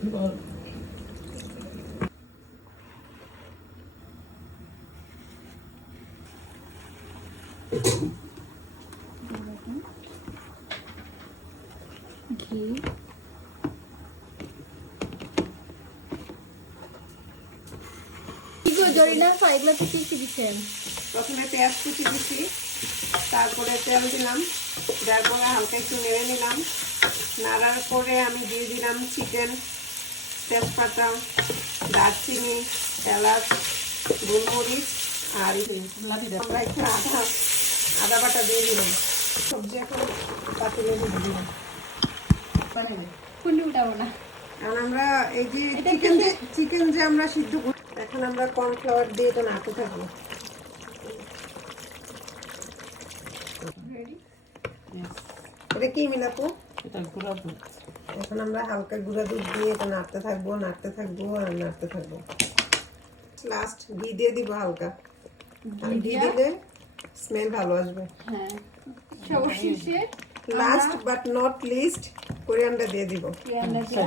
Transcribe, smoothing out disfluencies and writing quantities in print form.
ঘি, জরিনা এগুলোতে কি কি দিচ্ছেন? প্রথমে পেঁয়াজ কুচি দিচ্ছি, তারপরে তেল দিলাম, দেওয়ার পরে হালকা একটু নেড়ে নিলাম। নাড়ার পরে আমি দিয়ে দিলাম চিকেন, তেজপাতা, দারচিনি, এলাচ, গোলমরিচ আর আমরা একটু আদা বাটা দিয়ে দিলাম। সবজি এখন পাতিলে দিয়ে দিলাম। কুন্ডি উঠাবো না। এখন আমরা এই যে চিকেন যে আমরা সিদ্ধ করি, এখন আমরা কর্নফ্লাওয়ার দিয়ে এটা নাড়তে থাকবো। এটা কি মিলাপু? এটা গুঁড়া দুধ। এখন আমরা হালকা গুঁড়া দুধ দিয়ে এটা নাড়তে থাকবো আর নাড়তে থাকবো। লাস্ট ঘি দিয়ে দিব হালকা, আর ঘি দিলে স্মেল ভালো আসবে। হ্যাঁ, সবশেষে last but not list coriander দিয়ে দিব। কোরিয়ান্ডার দিয়ে